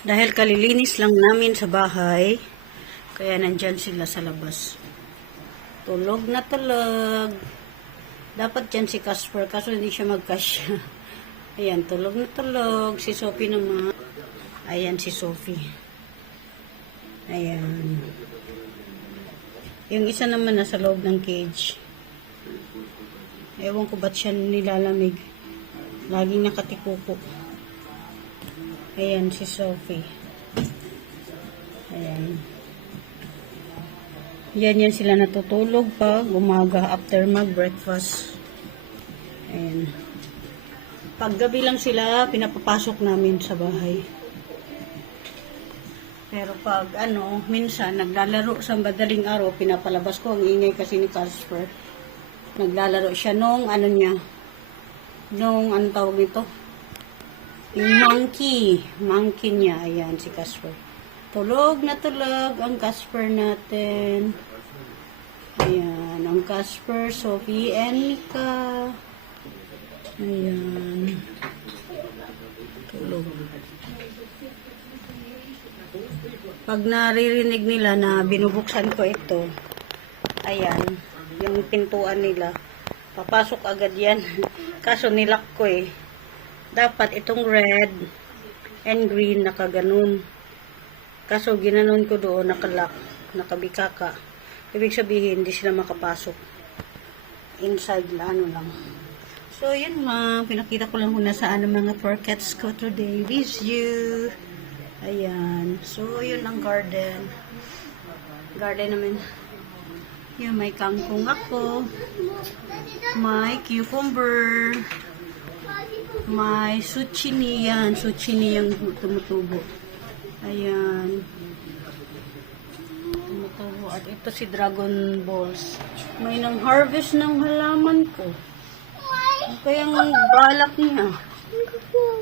Dahil kalilinis lang namin sa bahay, kaya nandyan sila sa labas. Tulog na tulog. Dapat dyan si Casper, kaso hindi siya magkasya. Ayan, tulog na tulog. Si Sophie naman. Ayan si Sophie. Ayan. Yung isa naman nasa loob ng cage. Ewan ko ba't siya nilalamig. Laging nakatikuko. Ayan si Sophie. Ayan. Yan sila natutulog pag umaga after mag-breakfast. Ayan. Pag gabi lang sila, pinapapasok namin sa bahay. Pero pag minsan naglalaro sa madaling araw, pinapalabas ko. Ang ingay kasi ni Casper. Naglalaro siya nung anong tawag nito? Yung monkey niya. Ayan si Casper. Tulog na tulog ang Casper natin. Ayan, ang Casper, Sophie, and Mika. Ayan. Tulog. Pag naririnig nila na binubuksan ko ito, ayan, yung pintuan nila, papasok agad yan. Kaso nilak ko eh. Dapat itong red and green nakaganon. Kaso ginanon ko doon, nakalock, nakabikaka. Ibig sabihin, hindi sila makapasok. Inside na lang. So, yun lang. Pinakita ko lang kung nasaan ang mga fur cats ko today. With you. Ayan. So, yun ang garden. Garden namin. Yan, may kangkong ako. May cucumber. May zucchini yan. Zucchini yung tumutubo. Ayan. Tumutubo. At ito si Dragon Balls. May nang harvest ng halaman ko. Kayang balak niya.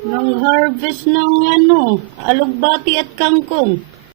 Nang harvest ng alugbati at kangkong.